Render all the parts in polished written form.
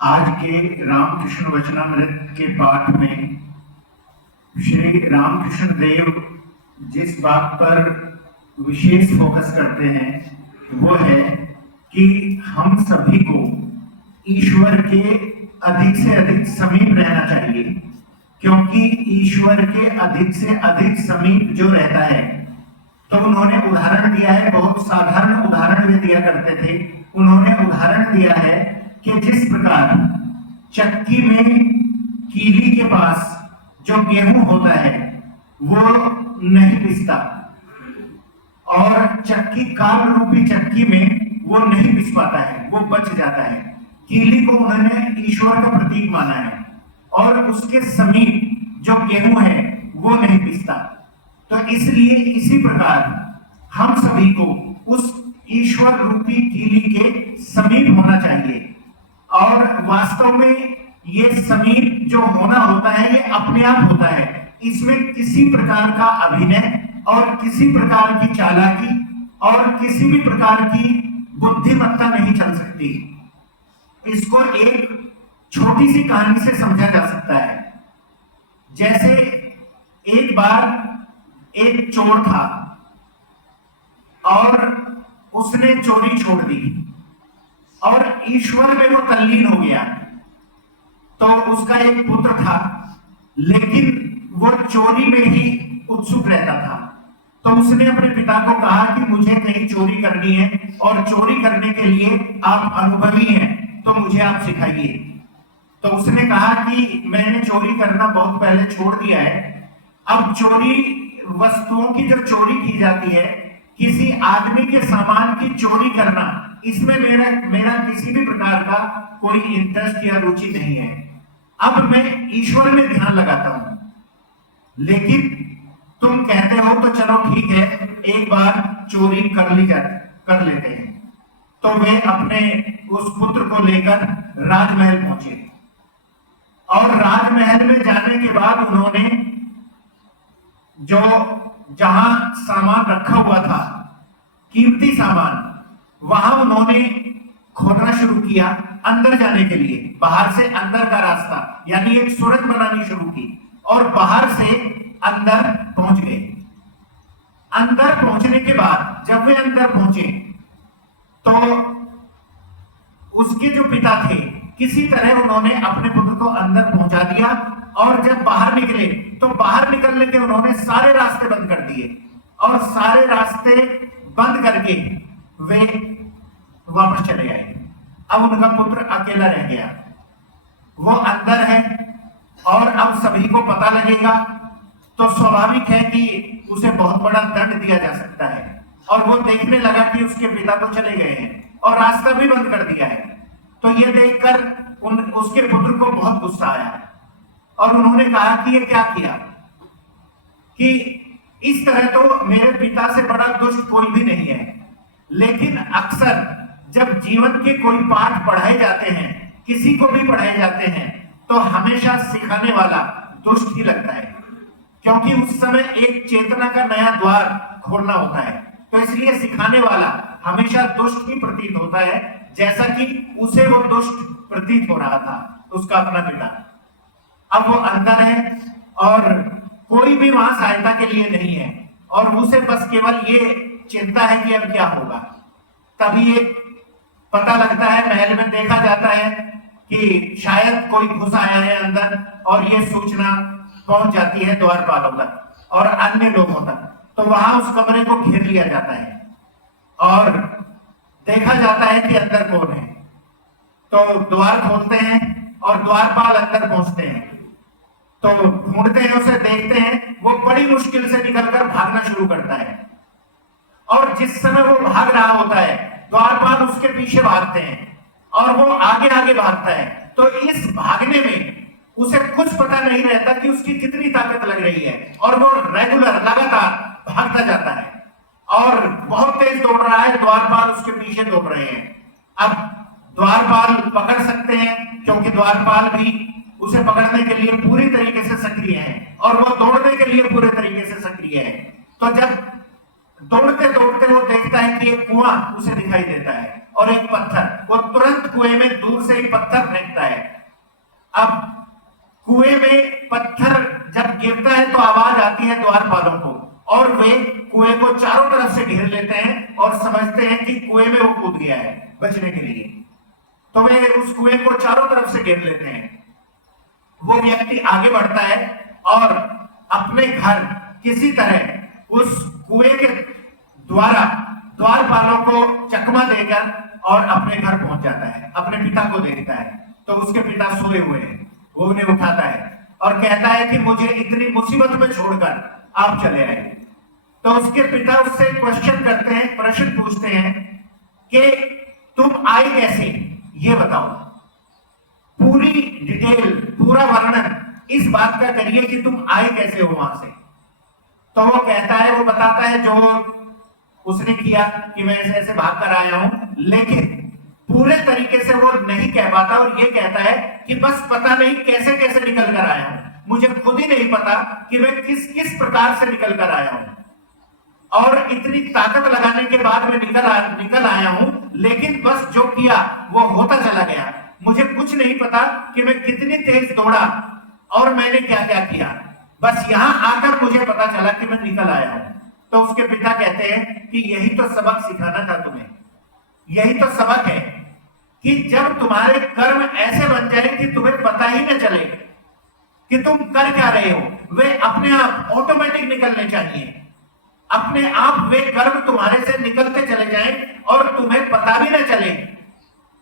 आज के रामकृष्ण वचनामृत के पाठ में श्री रामकृष्ण देव जिस बात पर विशेष फोकस करते हैं वो है कि हम सभी को ईश्वर के अधिक से अधिक समीप रहना चाहिए, क्योंकि ईश्वर के अधिक से अधिक समीप जो रहता है, तो उन्होंने उदाहरण दिया है, बहुत साधारण उदाहरण वे दिया करते थे। उन्होंने उदाहरण दिया है कि जिस प्रकार चक्की में कीली के पास जो गेहूं होता है वो नहीं पिसता, और चक्की काल रूपी चक्की में वो नहीं पिस पाता है, वो बच जाता है। कीली को उन्होंने ईश्वर का प्रतीक माना है, और उसके समीप जो गेहूं है वो नहीं पिसता। तो इसलिए इसी प्रकार हम सभी को उस ईश्वर रूपी कीली के समीप होना चाहिए। और वास्तव में ये समीप जो होना होता है ये अपने आप होता है, इसमें किसी प्रकार का अभिनय और किसी प्रकार की चालाकी और किसी भी प्रकार की बुद्धिमत्ता नहीं चल सकती। इसको एक छोटी सी कहानी से समझा जा सकता है। जैसे एक बार एक चोर था और उसने चोरी छोड़ दी और ईश्वर में वो तल्लीन हो गया। तो उसका एक पुत्र था, लेकिन वो चोरी में ही उत्सुक रहता था। तो उसने अपने पिता को कहा कि मुझे कहीं चोरी करनी है और चोरी करने के लिए आप अनुभवी हैं, तो मुझे आप सिखाइए। तो उसने कहा कि मैंने चोरी करना बहुत पहले छोड़ दिया है। अब चोरी वस्तुओं की जो चोरी की जाती है, किसी आदमी के सामान की चोरी करना, इसमें मेरा किसी भी प्रकार का कोई इंटरेस्ट या रुचि नहीं है। अब मैं ईश्वर में ध्यान लगाता हूं, लेकिन तुम कहते हो तो चलो ठीक है, एक बार चोरी कर लेते हैं। तो वे अपने उस पुत्र को लेकर राजमहल पहुंचे, और राजमहल में जाने के बाद उन्होंने जो जहां सामान रखा हुआ था, कीमती सामान, वहां उन्होंने खोदना शुरू किया अंदर जाने के लिए। बाहर से अंदर का रास्ता, यानी एक सुरंग बनानी शुरू की, और बाहर से अंदर पहुंच गए। अंदर पहुंचने के बाद जब वे अंदर पहुंचे तो उसके जो पिता थे, किसी तरह उन्होंने अपने पुत्र को अंदर पहुंचा दिया, और जब बाहर निकले तो बाहर निकलने के उन्होंने सारे रास्ते बंद कर दिए, और सारे रास्ते बंद करके वे वापस चले गए। अब उनका पुत्र अकेला रह गया। वो अंदर है और अब सभी को पता लगेगा, तो स्वाभाविक है कि उसे बहुत बड़ा दंड दिया जा सकता है। और वो देखने लगा कि उसके पिता तो चले गए हैं और रास्ता भी बंद कर दिया है। तो ये देखकर उसके पुत्र को बहुत गुस्सा आया, और उन्होंने कहा कि ये क्या किया, कि इस तरह तो मेरे पिता से बड़ा दुष्ट कोई भी नहीं है। लेकिन अक्सर जब जीवन के कोई पाठ पढ़ाए जाते हैं, किसी को भी पढ़ाए जाते हैं, तो हमेशा सिखाने वाला दुष्ट ही लगता है, क्योंकि उस समय एक चेतना का नया द्वार खोलना होता है। तो इसलिए सिखाने वाला हमेशा दुष्ट ही प्रतीत होता है, जैसा कि उसे वो दुष्ट प्रतीत हो रहा था, उसका अपना पिता। अब वो अंदर है और कोई भी वहां सहायता के लिए नहीं है, और उसे बस केवल ये चिंता है कि अब क्या होगा। तभी एक पता लगता है, महल में देखा जाता है कि शायद कोई घुस आया है अंदर, और ये सूचना पहुंच जाती है द्वारपालों तक और अन्य लोगों तक। तो वहां उस कमरे को घेर लिया जाता है और देखा जाता है कि अंदर कौन है। तो द्वार खोलते हैं और द्वारपाल अंदर पहुंचते हैं, तो ढूंढते हैं उसे, देखते हैं, वो बड़ी मुश्किल से निकलकर भागना शुरू करता है। और जिस समय वो भाग रहा होता है, द्वारपाल उसके पीछे भागते हैं और वो आगे आगे भागता है। तो इस भागने में उसे कुछ पता नहीं रहता कि उसकी कितनी ताकत लग रही है, और वो रेगुलर लगातार भागता जाता है और बहुत तेज दौड़ रहा है। द्वारपाल उसके पीछे दौड़ रहे हैं। अब द्वारपाल पकड़ सकते हैं, क्योंकि द्वारपाल भी उसे पकड़ने के लिए पूरी तरीके से सक्रिय है, और वो दौड़ने के लिए पूरे तरीके से सक्रिय है। तो जब दौड़ते दौड़ते वो देखता है कि एक कुआं उसे दिखाई देता है, और एक पत्थर, वो तुरंत कुएं में दूर से ही पत्थर फेंकता है। अब कुएं में पत्थर जब गिरता है तो आवाज आती है द्वारपालों को, और वे कुएं को चारों तरफ से घेर लेते हैं और समझते हैं कि कुएं में वो कूद गया है बचने के लिए। तो वे उस कुएं को चारों तरफ से घेर लेते हैं। वो व्यक्ति आगे बढ़ता है और अपने घर किसी तरह उस कुएं के द्वारा द्वारपालों को चकमा देकर और अपने घर पहुंच जाता है। अपने पिता को देखता है तो उसके पिता सोए हुए हैं। वो उन्हें उठाता है और कहता है कि मुझे इतनी मुसीबत में छोड़कर आप चले आए। तो उसके पिता उससे क्वेश्चन करते हैं, प्रश्न पूछते हैं कि तुम आए कैसे, ये बताओ, पूरी डिटेल, पूरा वर्णन इस बात का करिए कि तुम आए कैसे हो वहां से। तो वो कहता है, वो बताता है जो उसने किया कि मैं ऐसे ऐसे भाग कर आया हूं, लेकिन पूरे तरीके से वो नहीं कह पाता और ये कहता है कि बस पता नहीं कैसे कैसे निकल कर आया हूं, मुझे खुद ही नहीं पता कि मैं किस किस प्रकार से निकल कर आया हूं, और इतनी ताकत लगाने के बाद मैं निकल आया हूं, लेकिन बस जो किया वो होता चला गया। मुझे कुछ नहीं पता कि मैं कितनी तेज दौड़ा और मैंने क्या क्या किया, बस यहां आकर मुझे पता चला कि मैं निकल आया हूं। तो उसके पिता कहते हैं कि यही तो सबक सिखाना था तुम्हें, यही तो सबक है कि जब तुम्हारे कर्म ऐसे बन जाए कि तुम्हें पता ही न चले कि तुम कर क्या रहे हो, वे अपने आप ऑटोमेटिक निकलने चाहिए। अपने आप वे कर्म तुम्हारे से निकलते चले जाएं और तुम्हें पता भी न चले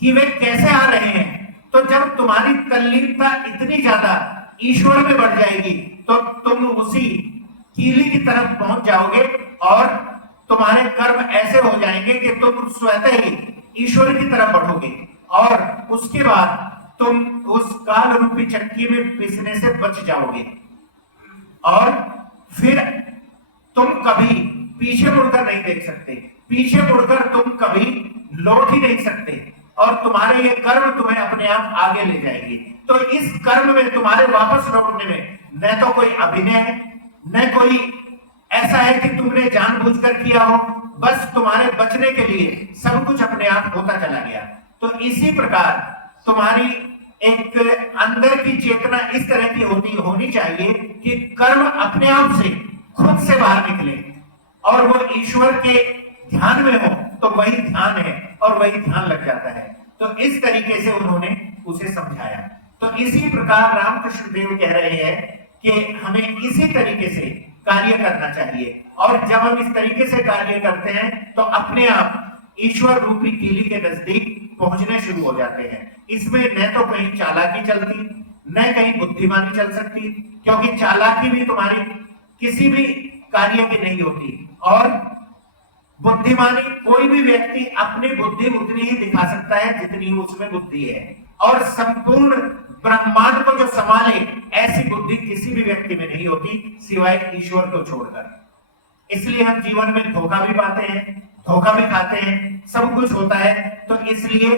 कि वे कैसे आ रहे हैं। तो जब तुम्हारी तल्लीनता इतनी ज्यादा ईश्वर में बढ़ जाएगी तो तुम उसी कीली की तरफ पहुंच जाओगे और तुम्हारे कर्म ऐसे हो जाएंगे कि तुम स्वतः ही ईश्वर की तरफ बढ़ोगे, और उसके बाद तुम उस काल रूपी चक्की में पिसने से बच जाओगे, और फिर तुम कभी पीछे मुड़कर नहीं देख सकते, पीछे मुड़कर तुम कभी लौट ही नहीं सकते, और तुम्हारे ये कर्म तुम्हें अपने आप आगे ले जाएंगे। तो इस कर्म में तुम्हारे वापस लौटने में न तो कोई अभिनय है, न कोई ऐसा है कि तुमने जानबूझकर किया हो, बस तुम्हारे बचने के लिए सब कुछ अपने आप होता चला गया। तो इसी प्रकार तुम्हारी एक अंदर की चेतना इस तरह की होनी चाहिए कि कर्म अपने आप से खुद से बाहर निकले और वो ईश्वर के ध्यान में हो, तो वही ध्यान है और वही ध्यान लग जाता है। तो इस तरीके से उन्होंने उसे समझाया। तो इसी प्रकार रामकृष्ण देव कह रहे हैं कि हमें इसी तरीके से कार्य करना चाहिए, और जब हम इस तरीके से कार्य करते हैं तो अपने आप ईश्वर रूपी कीली के नजदीक पहुंचने शुरू हो जाते हैं। इसमें न तो कहीं चालाकी चलती, न कहीं बुद्धिमानी चल सकती, क्योंकि चालाकी भी तुम्हारी किसी भी कार्य की नहीं होती, और बुद्धिमानी कोई भी व्यक्ति अपनी बुद्धि उतनी ही दिखा सकता है जितनी उसमें बुद्धि है, और संपूर्ण ब्रह्मांड को जो संभाले ऐसी बुद्धि किसी भी व्यक्ति में नहीं होती सिवाय ईश्वर को छोड़कर। इसलिए हम जीवन में धोखा भी पाते हैं, धोखा भी खाते हैं, सब कुछ होता है। तो इसलिए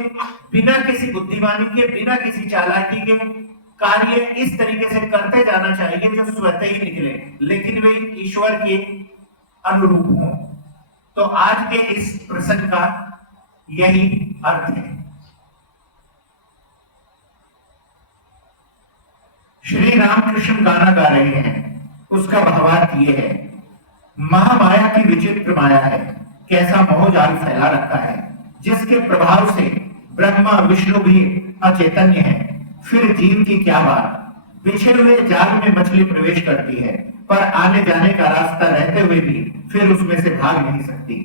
बिना किसी बुद्धिमानी के, बिना किसी चालाकी के कार्य इस तरीके से करते जाना चाहिए जो स्वतः ही निकले, लेकिन वे ईश्वर के अनुरूप हों। तो आज के इस प्रसंग का यही अर्थ है। श्री रामकृष्ण गाना गा रहे हैं, उसका भावार्थ ये है, महामाया की विचित्र माया है, कैसा मोह जाल फैला रखा है, जिसके प्रभाव से ब्रह्मा विष्णु भी अचेतन्य है। फिर जीव की क्या बात, बिछे हुए जाल में मछली प्रवेश करती है, पर आने जाने का रास्ता रहते हुए भी फिर उसमें से भाग नहीं सकती।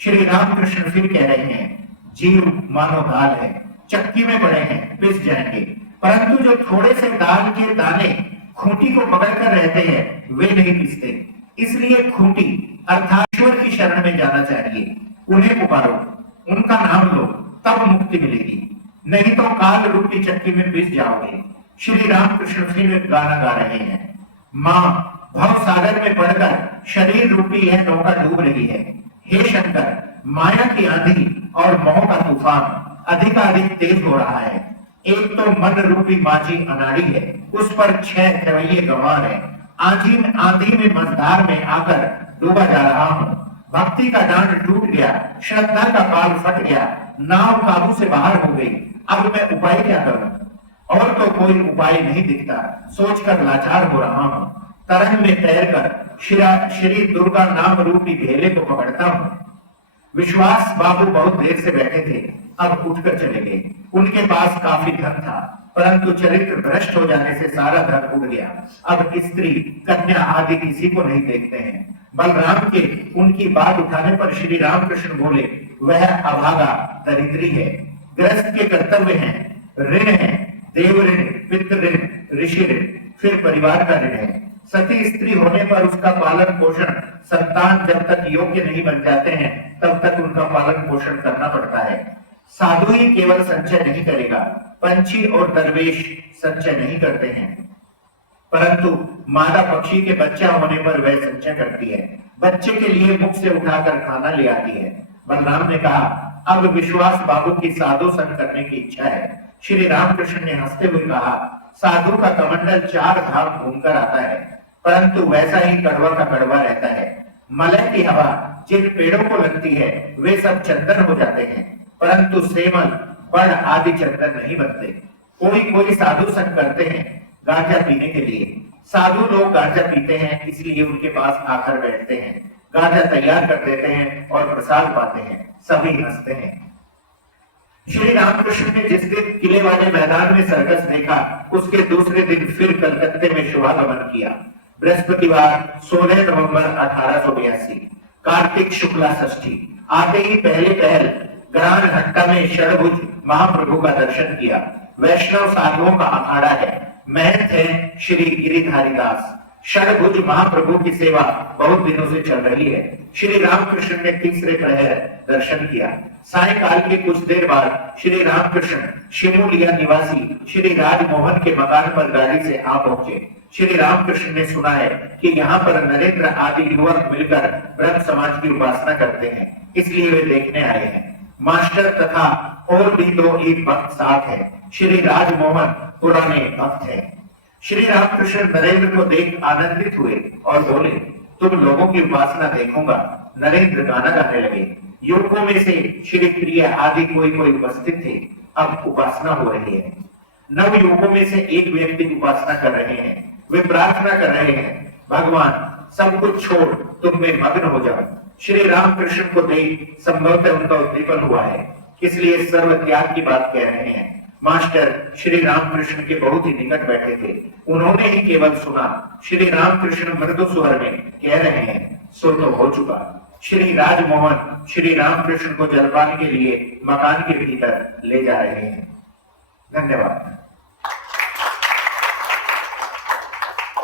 श्री रामकृष्ण फिर कह रहे हैं, जीव मानो दाल है, चक्की में पड़े हैं, पिस जाएंगे, परंतु जो थोड़े से दाल के दाने खूंटी को पकड़कर रहते हैं वे नहीं पिसते। इसलिए खूंटी अर्थात ईश्वर की शरण में जाना चाहिए, उन्हें पुकारो, उनका नाम लो, तब मुक्ति मिलेगी, नहीं तो काल रूपी चक्की में पिस जाओगे। श्री रामकृष्ण फिर गाना गा रहे हैं, मां भव सागर में पड़कर शरीर रूपी है नौका डूब रही है। हे शंकर, माया की आंधी और मोह का तूफान अधिकाधिक तेज हो रहा है। एक तो मन रूपी माझी अनाड़ी है, उस पर 6 रवैये गंवार है। आंधी में मझधार में आकर डूबा जा रहा हूं। भक्ति का डांड टूट गया, श्रद्धा का पाल फट गया, नाव काबू से बाहर हो गई। अब मैं उपाय क्या करूं? और तो कोई उपाय नहीं दिखता, सोचकर लाचार हो रहा हूं। तरंग में तैरकर श्री दुर्गा नाम रूपी भेले को पकड़ता हूं। विश्वास बाबू बहुत देर से बैठे थे, अब उठकर चले गए। उनके पास काफी धन था, परंतु चरित्र भ्रष्ट हो जाने से सारा धन उड़ गया। अब स्त्री कन्या आदि किसी को नहीं देखते हैं। बलराम के उनकी बात उठाने पर श्री रामकृष्ण बोले, वह अभागा दरिद्री है। गृहस्थ के कर्तव्य हैं, ऋण है, देव ऋण, पितृ ऋण, ऋषि ऋण, फिर परिवार का ऋण है। सती स्त्री होने पर उसका पालन पोषण, संतान जब तक योग्य नहीं बन जाते हैं तब तक उनका पालन पोषण करना पड़ता है। साधु ही केवल संचय नहीं करेगा, पंछी और दरवेश संचय नहीं करते हैं, परंतु मादा पक्षी के बच्चा होने पर वह संचय करती है। बच्चे के लिए मुख से उठाकर खाना ले आती है। बलराम ने कहा, अब विश्वास बाबू की साधु संग करने की इच्छा है। श्री रामकृष्ण ने हंसते हुए कहा, साधु का कमंडल 4 धाम घूमकर आता है, परंतु वैसा ही कड़वा का कड़वा रहता है। मलय की हवा जिन पेड़ों को लगती है वे सब चंदन हो जाते हैं, परंतु सेमल, बड़ आदि चंदन नहीं बनते। कोई कोई साधु संग करते हैं गांजा पीने के लिए। साधु लोग गांजा पीते हैं, इसलिए उनके पास आकर बैठते हैं, गांजा तैयार कर देते हैं और प्रसाद पाते हैं। सभी हंसते हैं। श्री रामकृष्ण ने जिस दिन किले वाले मैदान में सर्कस देखा, उसके दूसरे दिन फिर कलकत्ते में शुभागमन किया। बृहस्पतिवार 16 नवंबर 1882, कार्तिक शुक्ला षष्ठी। आते ही पहले पहल ग्राम घंटा में षडभुज महाप्रभु का दर्शन किया। वैष्णव साधुओं का अखाड़ा है। महंत है श्री गिरिधारी दास। षडभुज महाप्रभु की सेवा बहुत दिनों से चल रही है। श्री रामकृष्ण ने तीसरे प्रहर दर्शन किया। सायंकाल के कुछ देर बाद श्री रामकृष्ण शिमूलिया निवासी श्री राजमोहन के मकान पर गाड़ी से आ पहुंचे। श्री रामकृष्ण ने सुना है कि यहाँ पर नरेंद्र आदि युवक मिलकर ब्रह्म समाज की उपासना करते हैं, इसलिए वे देखने आए हैं। मास्टर तथा और भी 2-1 भक्त साथ है। श्री राजमोहन पुराने भक्त है। श्री रामकृष्ण नरेंद्र को देख आनंदित हुए और बोले, तुम लोगों की उपासना देखूंगा। नरेंद्र गाना गाने लगे। युवकों में से श्री प्रिय आदि कोई उपस्थित थे। अब उपासना हो रही है। नव युवकों में से एक व्यक्ति उपासना कर रहे हैं। वे प्रार्थना कर रहे हैं, भगवान सब कुछ छोड़ तुम में मग्न हो जाओ। श्री रामकृष्ण को देख संभवतः उनका उद्दीपन हुआ है, इसलिए सर्व त्याग की बात कह रहे हैं। मास्टर श्री रामकृष्ण के बहुत ही निकट बैठे थे। उन्होंने ही केवल सुना। श्री रामकृष्ण मृदु स्वर में कह रहे हैं, सो तो हो चुका। श्री राजमोहन श्री रामकृष्ण को जलपान के लिए मकान के भीतर ले जा रहे हैं। धन्यवाद।